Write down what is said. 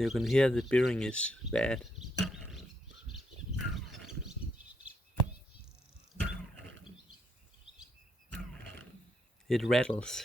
You can hear the bearing is bad. It rattles.